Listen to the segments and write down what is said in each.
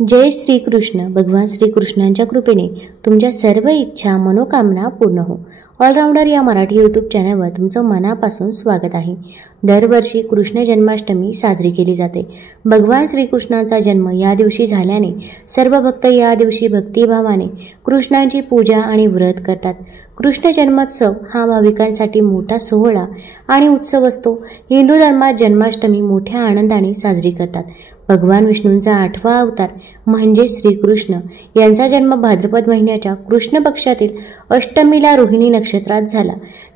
जय श्री कृष्ण. भगवान श्रीकृष्णांच्या कृपेने तुमच्या सर्व इच्छा मनोकामना पूर्ण हो. ऑलराऊंडर या मराठी यूट्यूब चॅनलवर तुमचं मनापासून स्वागत आहे. दरवर्षी कृष्ण जन्माष्टमी साजरी केली जाते. भगवान श्रीकृष्णांचा जन्म या दिवशी झाल्याने सर्व भक्त या दिवशी भक्तिभावाने कृष्णांची पूजा आणि व्रत करतात. कृष्ण जन्मोत्सव हा भाविकांसाठी मोठा सोहळा आणि उत्सव असतो. हिंदू धर्मात जन्माष्टमी मोठ्या आनंदाने साजरी करतात. भगवान विष्णूंचा 8वा अवतार म्हणजे श्रीकृष्ण यांचा जन्म भाद्रपद महिन्याच्या कृष्ण पक्षातील अष्टमीला रोहिणी नक्षत्रात झाला.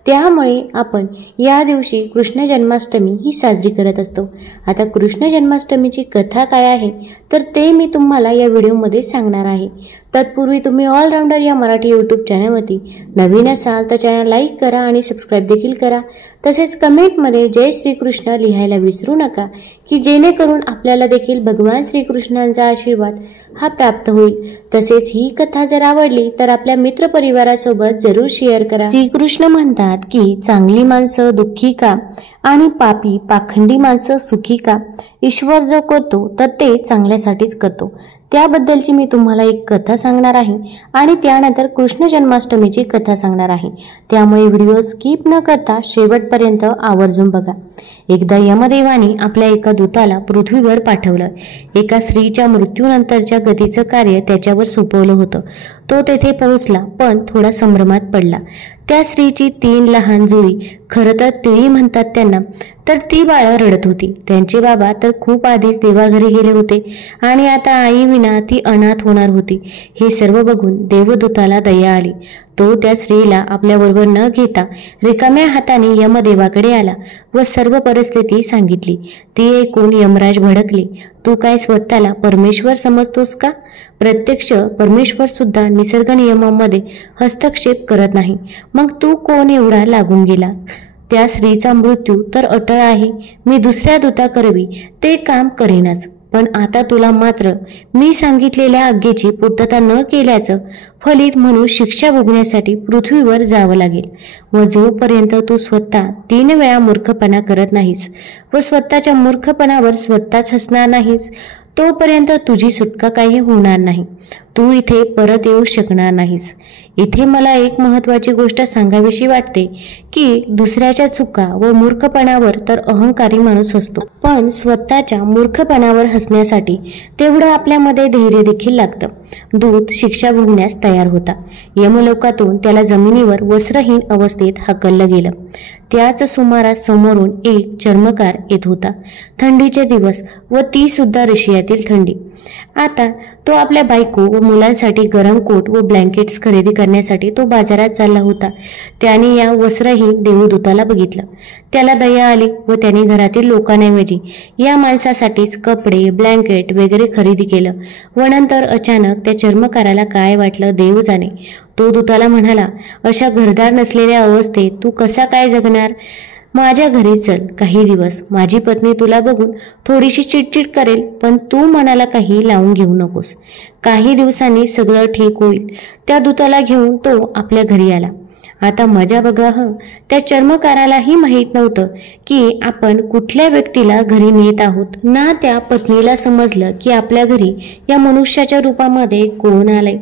त्यामुळे आपण या दिवशी कृष्ण जन्माष्टमी ही साजरी करत असतो. आता कृष्ण जन्माष्टमीची कथा काय आहे तर ते मी तुम्हाला या व्हिडिओमध्ये सांगणार आहे. तत्पूर्वी तुम्ही ऑलराऊंडर या मराठी यूट्यूब चॅनलवरती नवीन असाल तर चॅनल लाईक करा आणि सबस्क्राईब देखील करा. तसेच कमेंटमध्ये जय श्रीकृष्ण लिहायला विसरू नका की जेणेकरून आपल्याला देखील भगवान श्रीकृष्णांचा आशीर्वाद हा प्राप्त होईल. तसेच ही कथा जर आवडली तर आपल्या मित्रपरिवारासोबत जरूर शेअर करा. श्रीकृष्ण म्हणतात की चांगली माणसं दुःखी का आणि पापी पाखंडी माणसं सुखी का. ईश्वर जो करतो तर ते चांगल्यासाठीच करतो. त्याबद्दलची मी तुम्हाला एक कथा सांगणार आहे आणि त्यानंतर कृष्ण जन्माष्टमीची कथा सांगणार आहे. त्यामुळे व्हिडिओ स्किप न करता शेवटपर्यंत आवर्जून बघा. एकदा यमदेवाने आपल्या एका दूताला पृथ्वीवर पाठवलं. एका स्त्रीच्या मृत्यूनंतरच्या गतीचं कार्य त्याच्यावर सोपवलं होतं. तो तेथे पोहोचला पण थोडा संभ्रमात पडला. त्या स्त्रीची 3 लहान जुळी, खरं तर तिळी म्हणतात त्यांना, तर ती बाळं रडत होती. त्यांचे बाबा तर खूप आधीच देवाघरी गेले होते आणि आता आई विना ती अनाथ होणार होती. हे सर्व बघून देवदूताला दया आली. तो त्या स्त्रीला आपल्याबरोबर न घेता रिकाम्या हाताने यमदेवाकडे आला व सर्व परिस्थिती सांगितली. ती ऐकून यमराज भडकले. तू काय स्वतःला परमेश्वर समजतोस का? प्रत्यक्ष परमेश्वर सुद्धा निसर्ग नियमांमध्ये हस्तक्षेप करत नाही. मग तू कोण एवढा लागून गेला? त्या स्त्रीचा मृत्यू तर अटळ आहे. मी दुसऱ्या दूताकरवी ते काम करेनच. पण आता तुला मात्र मी सांगितलेल्या आज्ञेची पूर्तता न केल्याचं फलित म्हणून शिक्षा भोगण्यासाठी पृथ्वीवर जावं लागेल. व जोपर्यंत तू स्वतः 3 वेळा मूर्खपणा करत नाहीस व स्वतःच्या मूर्खपणावर स्वतःच हसणार नाहीस तोपर्यंत तुझी सुटका काही होणार नाही. तू इथे परत येऊ शकणार नाहीस. इथे मला एक महत्त्वाची गोष्ट सांगावीशी वाटते की दुसऱ्याच्या चुका व मूर्खपणावर तर अहंकारी माणूस असतो, पण स्वतःच्या मूर्खपणावर हसण्यासाठी तेवढं आपल्यामध्ये धैर्य देखील लागतं. दूत शिक्षा भोगण्यास तयार होता. यमलोकातून त्याला जमिनीवर वस्त्रहीन अवस्थेत हाकललं गेलं. त्याच सुमारास समोरून एक चर्मकार येत होता. थंडीचे दिवस व ती सुद्धा रशियातील थंडी. आता तो आपल्या बायको व मुलांसाठी गरम कोट व ब्लँकेट्स खरेदी करण्यासाठी तो बाजारात चालला होता. त्याने या वस्त्रहीन देवदूताला बघितलं. त्याला दया आली व त्याने घरातील लोकांऐवजी या माणसासाठीच कपडे ब्लँकेट वगैरे खरेदी केलं. व नंतर अचानक त्या चर्मकाराला काय वाटलं देव जाणे. तो दूताला म्हणाला, अशा घरदार नसलेल्या अवस्थेत तू कसा काय जगणार? माझ्या घरी चल काही दिवस. माझी पत्नी तुला बघून थोडीशी चिडचिड करेल पण तू मनाला काही लावून घेऊ नकोस. काही दिवसांनी सगळं ठीक होईल. त्या दूताला घेऊन तो आपल्या घरी आला. आता मजा बघा त्या चर्मकारालाही माहीत नव्हतं की आपण कुठल्या व्यक्तीला घरी नेत आहोत. ना त्या पत्नीला समजलं की आपल्या घरी या मनुष्याच्या रूपामध्ये कोण आलंय.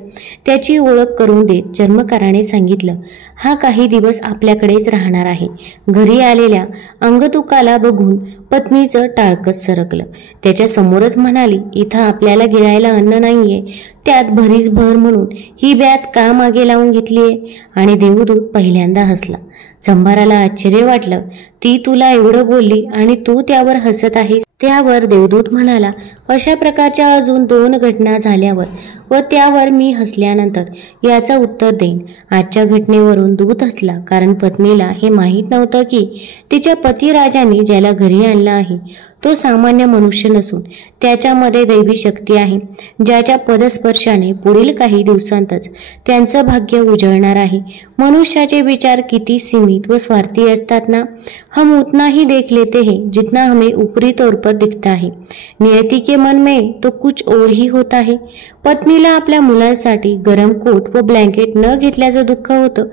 त्याची ओळख करून देत चर्मकाराने सांगितलं, हा काही दिवस आपल्याकडेच राहणार आहे. घरी आलेल्या अंगतुकाला बघून पत्नीचं टाळकच सरकलं. त्याच्या समोरच म्हणाली, इथं आपल्याला गिळायला अन्न नाहीये, त्यात भरीस भर म्हणून ही बॅत का मागे लावून घेतलीये? आणि देवदूत पहिल्यांदा हसला. चंभाराला आश्चर्य वाटलं. ती तुला एवढं बोलली आणि तू त्यावर हसत आहेस. त्यावर देवदूत म्हणाला, अशा प्रकारच्या अजून 2 घटना झाल्यावर व त्यावर मी हसल्यानंतर याचं उत्तर देईन. आजच्या घटनेवरून दूत हसला कारण पत्नीला हे माहीत नव्हतं की तिच्या पतिराजाने ज्याला घरी आणलं आहे तो सामान्य मनुष्य नसून त्याच्यामध्ये दैवी शक्ती आहे, ज्याच्या पदस्पर्शाने पुढील काही दिवसांतच त्यांचं भाग्य उजळणार आहे. मनुष्याचे विचार किती सीमित व स्वार्थी असतात ना. हम उतना ही देख लेते हैं जितना हमें ऊपरी तौर पर दिखता है. नियति के मन में तो कुछ और ही होता है. पत्नीला आपल्या मुलांसाठी गरम कोट व ब्लँकेट न घेतल्याचं दुःख होतं.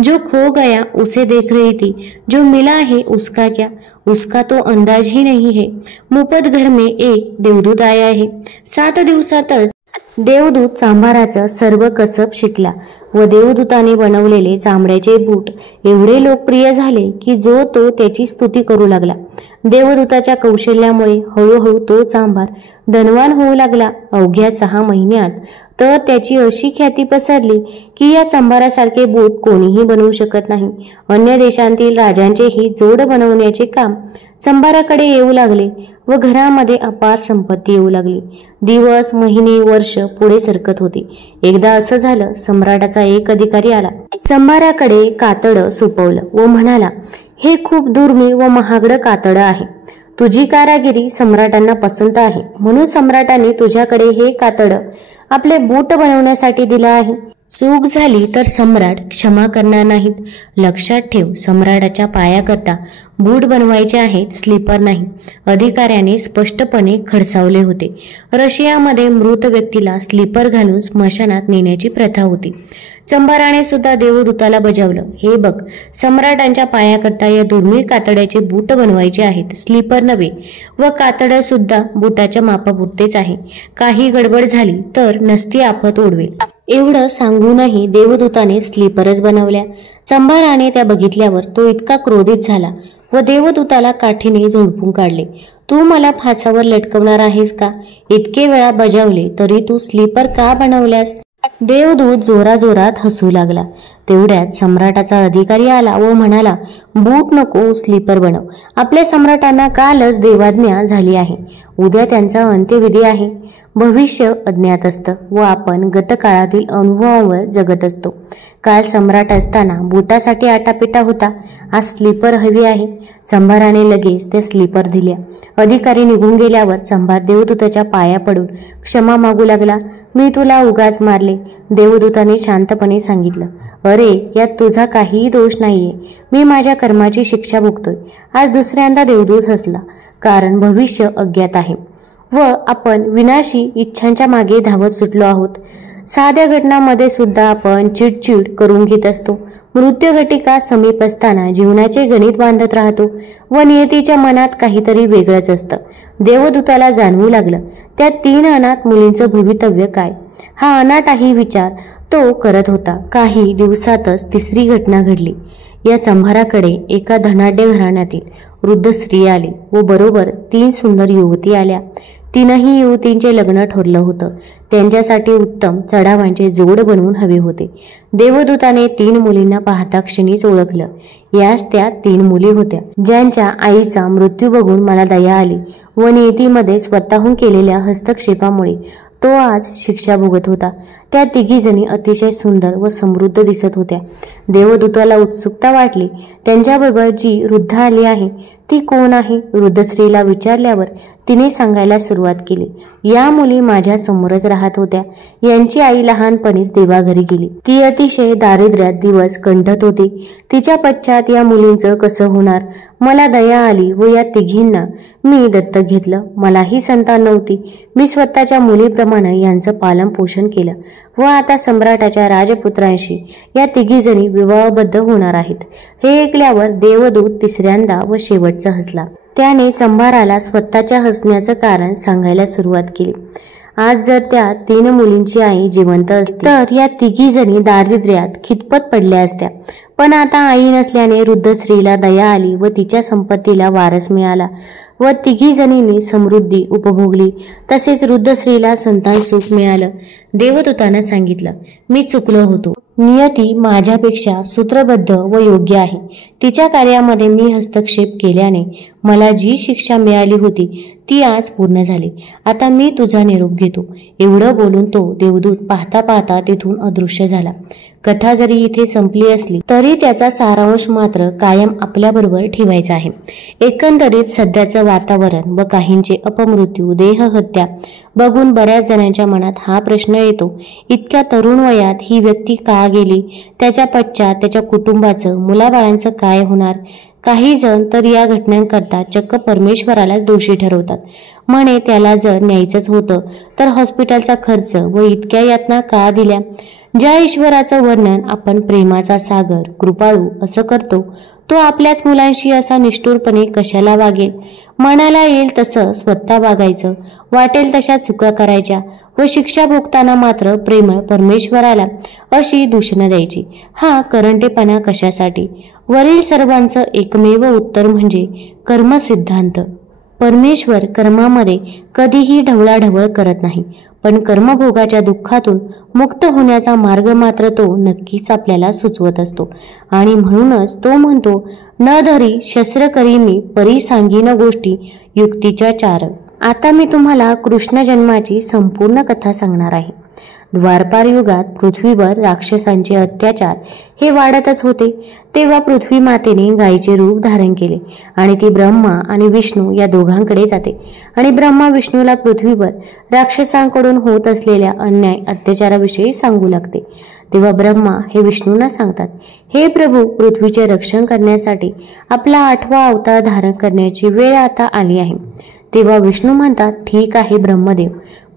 जो खो गया उसे देख रही थी, जो मिला है उसका क्या, उसका तो अंदाज ही नहीं है। मुफत घर में एक देवदूत आया है। 7 दिवसातच देवदूत चांभाराचं सर्व कसब शिकला व देवदूताने बनवलेले चामड्याचे बूट एवढे लोकप्रिय झाले की जो तो त्याची स्तुती करू लागला। देवदूताच्या कौशल्यामुळे हळूहळू तो चांभार धनवान होऊ लागला। अवघ्या 6 महिन्यात तर त्याची अशी ख्याती पसरली की या चांभारासारखे बूट कोणीही बनवू शकत नाही। अन्य देशांतील राजांचेही जोड बनवण्याचे काम चांभाराकडे येऊ लागले व घरामध्ये अपार संपत्ती येऊ लागली। दिवस, महिने, वर्ष पुढे सरकत होते। एकदा असं झालं, सम्राटाचा एक अधिकारी आला, चांभाराकडे कातडं सोपवलं व म्हणाला, हे खूप दुर्मिळ व महागडं कातडं आहे। तुझी कारागिरी सम्राटांना पसंत आहे, म्हणून सम्राटाने तुझ्याकडे हे कातडं आपले बूट बनवण्यासाठी दिलं आहे। चूक झाली तर सम्राट क्षमा करणार नाहीत। लक्षात ठेव, सम्राटाच्या पायाकरता बूट बनवायचे आहेत, स्लीपर नाही। अधिकाऱ्याने स्पष्टपणे खडसावले होते। रशियामध्ये मृत व्यक्तीला स्लीपर घालून स्मशानात नेण्याची प्रथा होती। चांभाराने सुद्धा देवदूताला बजावलं, हे बघ, सम्राटांच्या पायाकरता या दुर्मिळ कातड्याचे बूट बनवायचे आहेत, स्लीपर नव्हे, व कातडं सुद्धा बुटाच्या मापापुरतेच आहे। काही गडबड झाली तर नसती आफत ओढवेल। एवढं सांगूनही देवदूताने स्लीपरच बनवल्या। चांभाराने त्या बघितल्यावर तो इतका क्रोधित झाला व देवदूताला काठीने झोडपून काढले। तू मला फासावर लटकवणार आहेस का? इतके वेळा बजावले तरी तू स्लीपर का बनवल्यास? देवदूत जोराजोरात हसू लागला। तेवढ्यात सम्राटाचा अधिकारी आला व म्हणाला, बूट नको, स्लीपर बनव। आपल्या सम्राटांना कालच देवाज्ञा झाली आहे, उद्या त्यांचा अंत्यविधी आहे। भविष्य अज्ञात असतं व आपण गतकाळातील अनुभवावर जगत असतो। काल सम्राट असताना बुटासाठी आटापिटा होता, आज स्लीपर हवी आहे। चांभाराने लगेच त्या स्लीपर दिल्या। अधिकारी निघून गेल्यावर चांभार देवदूताच्या पाया पडून क्षमा मागू लागला। मी तुला उगाच मारले, देवदूताने शांतपणे सांगितलं। अरे, यात तुझा काहीही दोष नाहीये, मी माझ्या कर्माची शिक्षा भोगतोय। आज दुसऱ्यांदा देवदूत हसला, कारण भविष्य अज्ञात आहे व आपण विनाशी इच्छांच्या मागे धावत सुटलो आहोत। साध्या घटनांमध्ये सुद्धा आपण चिडचिड करून घेत असतो। मृत्यू घटिका समीप असताना जीवनाचे गणित बांधत राहतो व नियतीच्या मनात काहीतरी वेगळंच असतं। देवदूताला जाणवू लागलं, त्या 3 अनाथ मुलींचं भवितव्य काय, हा अनाटाही विचार तो करत होता। काही दिवसातच तिसरी घटना घडली। या चांभाराकडे एका धनाढ्य घराण्यातील वृद्ध स्त्री आली व बरोबर 3 सुंदर युवती आल्या। 3ही युवतींचे लग्न ठरलं होतं। त्यांच्यासाठी उत्तम चढावांचे जोड बनवून हवे होते। देवदूताने 3 मुलींना पाहता क्षणीच ओळखलं। याच त्या 3 मुली होत्या, ज्यांच्या आईचा मृत्यू बघून मला दया आली व नियतीमध्ये स्वतःहून केलेल्या हस्तक्षेपामुळे तो आज शिक्षा भोगत होता। त्या 3घी जणी अतिशय सुंदर व समृद्ध दिसत होत्या। देवदूताला उत्सुकता वाटली, त्यांच्याबरोबर जी वृद्ध आली आहे ती कोण आहे? वृद्ध स्त्रीला विचारल्यावर तिने सांगायला सुरुवात केली, या मुली माझ्या समोरच राहत होत्या। यांची आई लहानपणीच देवाघरी गेली। ती अतिशय दारिद्र्यात दिवस कंठत होती। तिच्या पश्चात या मुलींचं कसं होणार? मला दया आली व या 3घींना मी दत्तक घेतलं। मलाही संतान नव्हती, मी स्वतःच्या मुलीप्रमाणे यांचं पालन पोषण केलं व आता सम्राटाच्या राजपुत्रांशी या 3घी जणी विवाहबद्ध होणार आहेत। हे ऐकल्यावर देवदूत तिसऱ्यांदा व शेवटचा हसला। त्याने चांभाराला स्वतःच्या हसण्याचं कारण सांगायला सुरुवात केली। आज जर त्या 3 मुलींची आई जिवंत असती तर या 3घी जणी दारिद्र्यात खितपत पडल्या असत्या, पण आता आई नसल्याने वृद्ध स्त्रीला दया आली व तिच्या संपत्तीला वारस मिळाला व 3घी जणींनी समृद्धी उपभोगली। तसेच वृद्ध स्त्रीला संतान सुख मिळालं। देवदूतानं सांगितलं, मी चुकलो होतो। नियती माझ्यापेक्षा सूत्रबद्ध व योग्य आहे। तिच्या कार्यामध्ये मी हस्तक्षेप केल्याने मला जी शिक्षा मिळाली होती ती आज पूर्ण झाली। आता मी तुझा निरोप घेतो। एवढं बोलून तो देवदूत पाहता पाहता तिथून अदृश्य झाला। कथा जरी इथे संपली असली तरी त्याचा सारांश मात्र कायम आपल्याबरोबर ठेवायचा आहे। एकंदरीत सध्याचं वातावरण व काहींचे अपमृत्यू, देहहत्या बघून बऱ्याच जणांच्या मनात हा प्रश्न येतो, इतक्या तरुण वयात ही व्यक्ती का गेली? त्याच्या पश्चात त्याच्या कुटुंबाचं, मुलाबाळांचं काय होणार? काही जण तर या घटनांकरता चक्क परमेश्वरालाच दोषी ठरवतात। म्हणे त्याला जर न्यायचंच होतं तर हॉस्पिटलचा खर्च व इतक्या यातना का दिल्या? ज्या ईश्वराचं वर्णन आपण प्रेमाचा सागर, कृपाळू असं करतो, तो आपल्याच मुलांशी असा निष्ठुरपणे कशाला वागेल? मनाला येईल तसं स्वतः वागायचं, वाटेल तशा चुका करायच्या व शिक्षा भोगताना मात्र प्रेमळ परमेश्वराला अशी दूषणं द्यायची. हा करंटेपणा कशासाठी? वरील सर्वांचं एकमेव उत्तर म्हणजे कर्मसिद्धांत. परमेश्वर कर्मामध्ये कधीही ढवळाढवळ करत नाही, पण कर्मभोगाच्या दुःखातून मुक्त होण्याचा मार्ग मात्र तो नक्कीच आपल्याला सुचवत असतो. आणि म्हणूनच तो म्हणतो, न धरी शस्त्र करी मी, परी सांगीन गोष्टी युक्तीच्या चार. आता मी तुम्हाला कृष्ण जन्माची संपूर्ण कथा सांगणार आहे. द्वापार युगात पृथ्वीवर राक्षसांचे अत्याचार हे वाढतच होते. तेव्हा पृथ्वी मातेने गायीचे रूप धारण केले आणि ती ब्रह्मा आणि विष्णू या दोघांकडे जाते आणि ब्रह्मा विष्णूला पृथ्वीवर राक्षसांकडून होत असलेल्या अन्याय अत्याचाराविषयी सांगू लागते. तेव्हा ब्रह्मा हे विष्णूंना सांगतात, हे प्रभू, पृथ्वीचे रक्षण करण्यासाठी आपला 8वा अवतार धारण करण्याची वेळ आता आली आहे. तेव्हा विष्णू म्हणतात, ठीक आहे ब्रह्मदेव,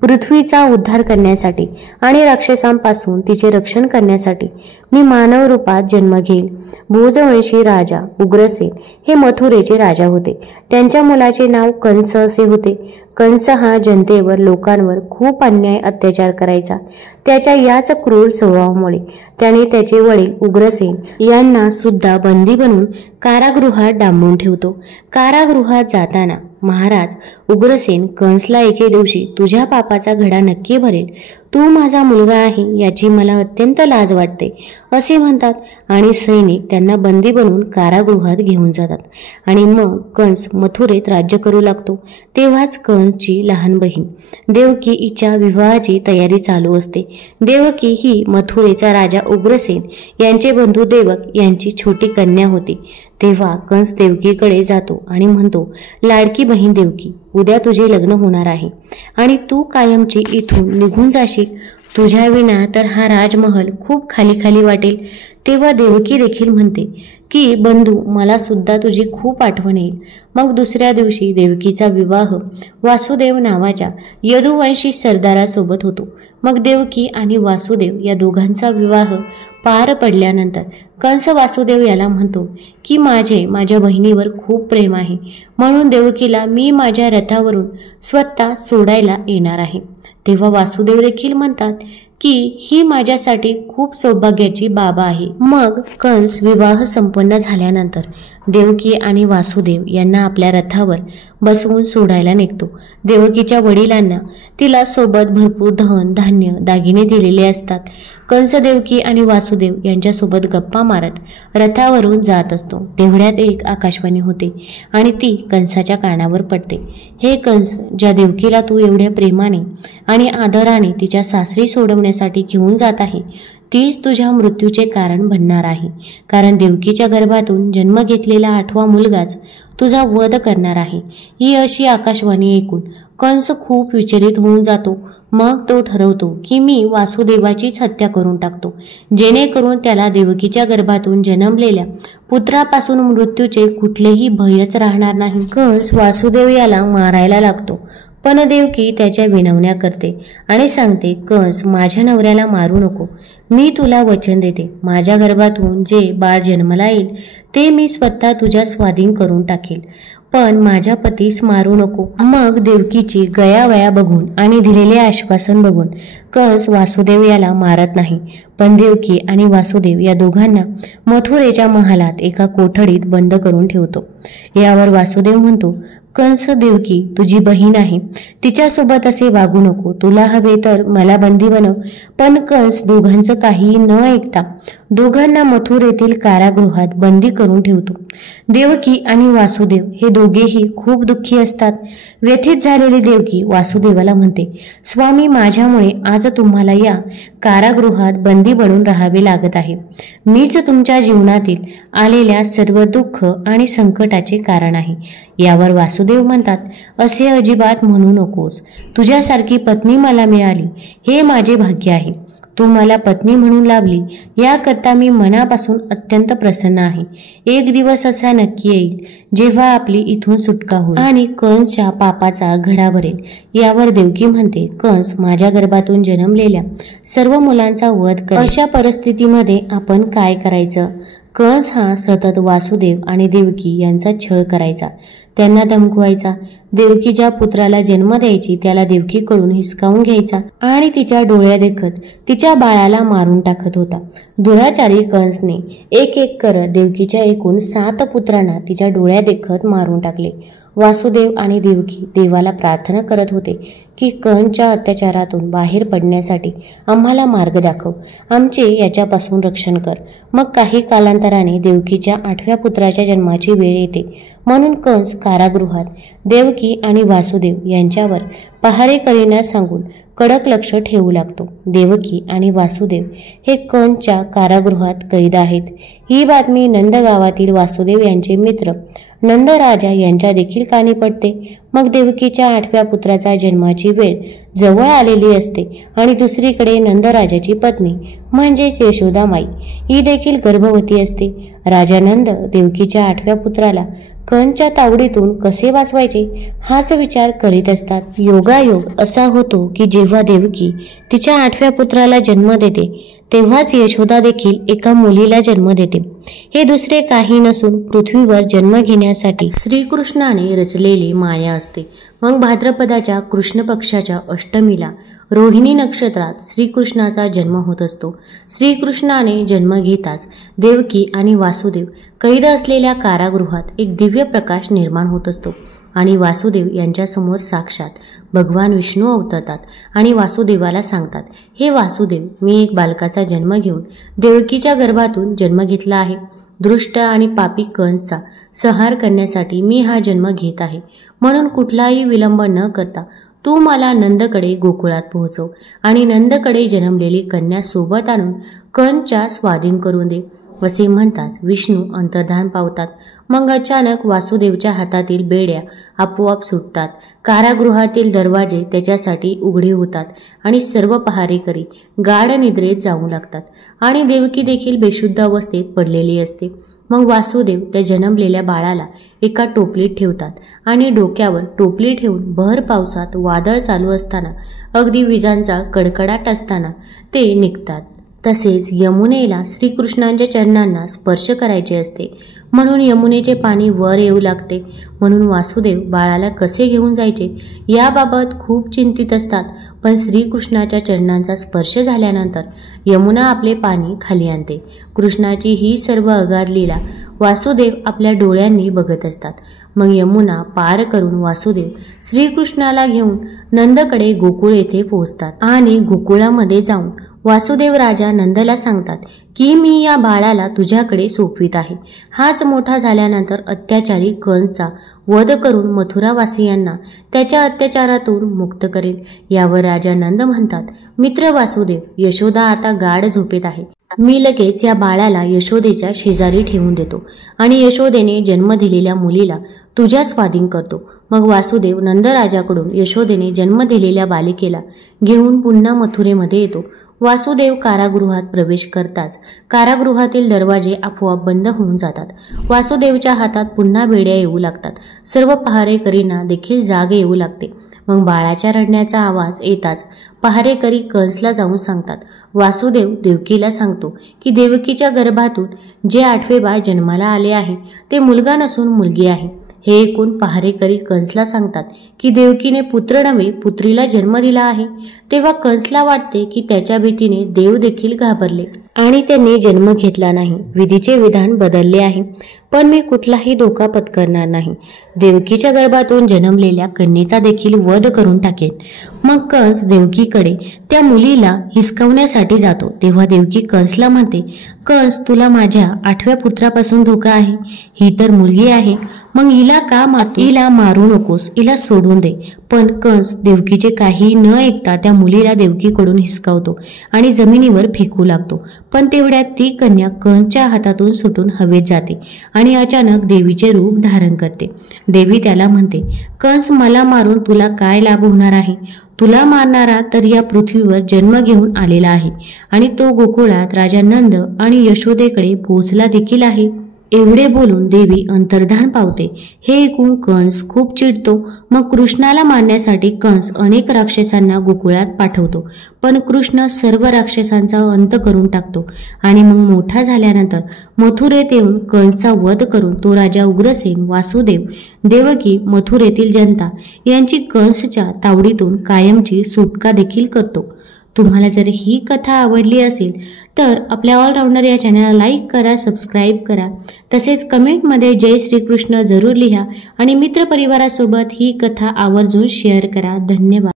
पृथ्वीचा उद्धार करण्यासाठी आणि राक्षसांपासून तिचे रक्षण करण्यासाठी मी मानव रूपात जन्म घेईल. भोजवंशी राजा उग्रसेन हे मथुरेचे राजा होते. त्यांच्या मुलाचे नाव कंस असे होते. कंस हा जनतेवर, लोकांवर खूप अन्याय अत्याचार करायचा. त्याच्या याच क्रूर स्वभावामुळे त्याने त्याचे वडील उग्रसेन यांना सुद्धा बंदी बनवून कारागृहात डांबून ठेवतो. कारागृहात जाताना महाराज उग्रसेन कंसला एके दिवशी, तुझ्या पापाचा घडा नक्की भरेल, तू माझा मुलगा आहे याची मला अत्यंत लाज वाटते असे म्हणतात आणि सैनिक त्यांना बंदी बनवून कारागृहात घेऊन जातात. आणि मग कंस मथुरेत राज्य करू लागतो. तेव्हाच कंसची लहान बहीण देवकी हिच्या विवाहाची तयारी चालू असते. देवकी ही मथुरेचा राजा उग्रसेन यांचे बंधू देवक यांची छोटी कन्या होती. तेव्हा कंस देवकीकडे जातो आणि म्हणतो, लाडकी बहीण देवकी, उद्या तुझे लग्न होणार आहे आणि तू कायमची इथून निघून जाशील. तुझ्या विना तर हा राजमहल खूप खाली खाली वाटेल. तेव्हा देवकी देखील म्हणते की बंधू, मला सुद्धा तुझी खूप आठवण येईल. मग दुसऱ्या दिवशी देवकीचा विवाह वासुदेव नावाच्या यदुवंशी सरदारासोबत होतो. मग देवकी आणि वासुदेव या दोघांचा विवाह पार पडल्यानंतर कंस वासुदेव याला म्हणतो की माझ्या बहिणीवर खूप प्रेम आहे, म्हणून देवकीला मी माझ्या रथावरून स्वतः सोडायला येणार आहे. तेव्हा वासुदेव देखील म्हणतात की ही माझ्यासाठी खूप सौभाग्याची बाब आहे. मग कंस विवाह संपन्न झाल्यानंतर देवकी आणि वासुदेव यांना आपल्या रथावर बसवून सोडायला निघतो. देवकीच्या वडिलांना तिला सोबत भरपूर धन, धान्य, दागिने दिलेले असतात. कंस देवकी आणि वासुदेव यांच्यासोबत गप्पा मारत रथावरून जात असतो. तेवढ्यात एक आकाशवाणी होते आणि ती कंसाच्या कानावर पडते. हे कंस, ज्या देवकीला तू एवढ्या प्रेमाने आणि आदराने तिच्या सासरी सोडवण्यासाठी घेऊन जात आहे, तीच तुझ्या मृत्यूचे कारण बनणार आहे. कारण देवकीच्या गर्भातून जन्म घेतलेला 8वा मुलगाच तुझा वध करणार आहे. ही अशी आकाशवाणी ऐकून कंस खूप विचलित होऊन जातो. मग तो ठरवतो की मी वासुदेवाचीच हत्या करून टाकतो, जेणेकरून त्याला देवकीच्या गर्भातून जन्मलेल्या पुत्रापासून मृत्यूचे कुठलेही भयच राहणार नाही. कंस वासुदेव याला मारायला लागतो, पण देवकी त्याच्या विनवण्या करते आणि सांगते, कंस, माझ्या नवऱ्याला मारू नको. मी तुला वचन देते, माझ्या गर्भातून जे बाळ जन्माला येईल ते मी स्वतः तुझ्या स्वाधीन करून टाकेल, पण माझ्या पतीस मारू नको. मग देवकीची गयावया बघून आणि दिलेले आश्वासन बघून कंस वासुदेव याला मारत नाही, पण देवकी आणि वासुदेव या दोघांना मथुरेच्या महालात एका कोठडीत बंद करून ठेवतो. यावर वासुदेव म्हणतो, कंस, देवकी तुझी बहीण आहे, तिच्यासोबत असे वागू नको. तुला हवे तर मला बंदी बनव. पण कंस दोघांचं काहीही न ऐकता दोघांना मथुरेतील कारागृहात बंदी करून ठेवतो. देवकी आणि वासुदेव हे दोघेही खूप दुःखी असतात. व्यथित झालेली देवकी वासुदेवाला म्हणते, स्वामी, माझ्यामुळे आज तुम्हाला या कारागृहात बंदी बनून राहावे लागत आहे. मीच तुमच्या जीवनातील आलेल्या सर्व दुःख आणि संकटाचे कारण आहे. यावर वासुदेव म्हणतात, असे अजिबात म्हणू नकोस. तुझ्यासारखी पत्नी मला मिळाली हे माझे भाग्य आहे. तू मला पत्नी म्हणून लाभली याकरता मी मनापासून अत्यंत प्रसन्न आहे. एक दिवस असा नक्की येईल जेव्हा आपली इथून सुटका होईल आणि कंसच्या पापाचा घडा भरेल. यावर देवकी म्हणते, कंस माझ्या गर्भातून जन्मलेल्या सर्व मुलांचा वध करेल. अशा परिस्थितीमध्ये आपण काय करायचं? कंस हा सतत वासुदेव आणि देवकी यांचा छळ करायचा, त्यांना धमकवायचा. देवकीच्या पुत्राला जन्म द्यायची त्याला देवकीकडून हिसकावून घ्यायचा आणि तिच्या डोळ्या देखत तिच्या बाळाला मारून टाकत होता. दुराचारी कंसने एक एक करत देवकीच्या एकूण 7 पुत्रांना तिच्या डोळ्या देखत मारून टाकले. वासुदेव आणि देवकी देवाला प्रार्थना करत होते की कंसच्या अत्याचारातून बाहेर पडण्यासाठी आम्हाला मार्ग दाखव, आमचे याच्यापासून रक्षण कर. मग काही कालांतराने देवकीच्या 8व्या पुत्राच्या जन्माची वेळ येते. म्हणून कंस कारागृहात देवकी आणि वासुदेव यांच्यावर पहारेकरींना सांगून कडक लक्ष ठेवू लागतो. देवकी आणि वासुदेव हे कंसच्या कारागृहात कैद आहेत. ही बातमी नंदगावातील वासुदेव यांचे मित्र नंदराजा यांच्या देखील कानी पडते. मग देवकीच्या 8व्या पुत्राचा जन्माची वेळ जवळ आलेली असते आणि दुसरीकडे नंदराजाची पत्नी म्हणजेच यशोदामाई ही देखील गर्भवती असते. राजा नंद देवकीच्या 8व्या पुत्राला कंसच्या तावडीतून कसे वाचवायचे हाच विचार करीत असतात. योगायोग असा होतो की जेव्हा देवकी तिच्या 8व्या पुत्राला जन्म देते तेव्हाच यशोदा देखील एका मुलीला जन्म देते. हे दुसरे काही नसून पृथ्वीवर जन्म घेण्यासाठी श्रीकृष्णाने रचलेली माया असते. मग भाद्रपदाच्या कृष्ण पक्षाच्या अष्टमीला रोहिणी नक्षत्रात श्रीकृष्णाचा जन्म होत असतो. श्रीकृष्णाने जन्म घेताच देवकी आणि वासुदेव कैद असलेल्या कारागृहात एक दिव्य प्रकाश निर्माण होत असतो आणि वासुदेव यांच्यासमोर साक्षात भगवान विष्णू अवतरतात आणि वासुदेवाला सांगतात, हे वासुदेव, मी एक बालकाचा जन्म घेऊन देवकीच्या गर्भातून जन्म घेतला आहे. दृष्ट आणि पापी कंसचा संहार करण्यासाठी मी हा जन्म घेत आहे. म्हणून कुठलाही विलंब न करता तू मला नंदकडे गोकुळात पोहोचव आणि नंदकडे जन्मलेली कन्या सोबत आणून कंसच्या स्वाधीन करून दे. असे म्हणताच विष्णू अंतर्धान पावतात. मग अचानक वासुदेवच्या हातातील बेड्या आपोआप सुटतात. कारागृहातील दरवाजे त्याच्यासाठी उघडे होतात आणि सर्व पहारेकरी गाढ निद्रेत जाऊ लागतात आणि देवकी देखील बेशुद्ध अवस्थेत पडलेली असते. मग वासुदेव त्या जन्मलेल्या बाळाला एका टोपलीत ठेवतात आणि डोक्यावर टोपली ठेवून भर पावसात वादळ चालू असताना अगदी विजांचा कडकडाट असताना ते निघतात. तसेच यमुनेला श्रीकृष्णांच्या चरणांना स्पर्श करायचे असते म्हणून यमुनेचे पाणी वर येऊ लागते. म्हणून वासुदेव बाळाला कसे घेऊन जायचे याबाबत खूप चिंतित असतात. पण श्रीकृष्णाच्या चरणांचा स्पर्श झाल्यानंतर यमुना आपले पाणी खाली आणते. कृष्णाची ही सर्व अगाध लीला वासुदेव आपल्या डोळ्यांनी बघत असतात. मग यमुना पार करून वासुदेव श्रीकृष्णाला घेऊन नंदकडे गोकुळ येथे पोहोचतात आणि गोकुळामध्ये जाऊन वासुदेव राजा नंदला सांगतात की मी या बाळाला तुझ्याकडे सोपवित आहे. हाच मोठा झाल्यानंतर अत्याचारी कंसचा वध करून मथुरावासियांना त्याच्या अत्याचारातून मुक्त करेल. यावर राजा नंद म्हणतात, मित्र वासुदेव, यशोदा आता गाढ झोपेत आहे. मी लगेच या बाळाला यशोदेच्या शेजारी ठेवून देतो आणि यशोदेने जन्म दिलेल्या मुलीला तुझ्या स्वाधीन करतो. मग वासुदेव नंदराजाकडून यशोदेने जन्म दिलेल्या बालिकेला घेऊन पुन्हा मथुरेमध्ये येतो. वासुदेव कारागृहात प्रवेश करताच कारागृहातील दरवाजे आपोआप बंद होऊन जातात. वासुदेवच्या हातात पुन्हा बेड्या येऊ लागतात. सर्व पहारेकरींना देखील जाग येऊ लागते. मग बाळाच्या रडण्याचा आवाज येताच पहारेकरी कंसला जाऊन सांगतात. वासुदेव देवकीला सांगतो की देवकीच्या गर्भातून जे 8वे बाळ जन्माला आले आहे ते मुलगा नसून मुलगी आहे. हे ऐकून पहारेकरी कंसला सांगतात की देवकीने पुत्र नव्हे पुत्रीला जन्म दिला आहे. तेव्हा कंसला वाटते की त्याच्या भीतीने देव देखील घाबरले आणि त्यांनी जन्म घेतला नाही. विधीचे विधान बदलले आहे, पण मी कुठलाही धोका पत्करणार नाही. देवकीच्या गर्भातून जन्मलेल्या कन्येचा देखील वध करून टाकेन. मग कंस देवकीकडे त्या मुलीला हिसकावण्यासाठी जातो. तेव्हा देवकी कंसला म्हणते, कंस, तुला माझ्या 8व्या पुत्रापासून धोका आहे. ही तर मुलगी आहे, मग हिला का मारतो? हिला मारू नकोस, हिला सोडून दे. पण कंस देवकीचे काही न ऐकता त्या मुलीला देवकीकडून हिसकावतो आणि जमिनीवर फेकू लागतो. पण तेवढ्यात ती कन्या कंसच्या हातातून सुटून हवेत जाते आणि अचानक देवीचे रूप धारण करते. देवी त्याला म्हणते, कंस, मला मारून तुला काय लाभ होणार आहे? तुला मारणारा तर या पृथ्वीवर जन्म घेऊन आलेला आहे आणि तो गोकुळात राजा नंद आणि यशोदेकडे पोहोचला देखील आहे. एवढे बोलून देवी अंतर्धान पावते. हे ऐकून कंस खूप चिडतो. मग कृष्णाला मारण्यासाठी कंस अनेक राक्षसांना गोकुळात पाठवतो. पण कृष्ण सर्व राक्षसांचा अंत करून टाकतो आणि मग मोठा झाल्यानंतर मथुरेत येऊन कंसचा वध करून तो राजा उग्रसेन, वासुदेव, देवकी, मथुरेतील जनता यांची कंसच्या तावडीतून कायमची सुटका देखील करतो. तुम्हाला जर ही कथा आवडली असेल तर आपल्या ऑलराऊंडर या चॅनलला लाईक करा, सबस्क्राईब करा. तसेच कमेंटमध्ये जय श्रीकृष्ण जरूर लिहा आणि मित्रपरिवारासोबत ही कथा आवर्जून शेअर करा. धन्यवाद.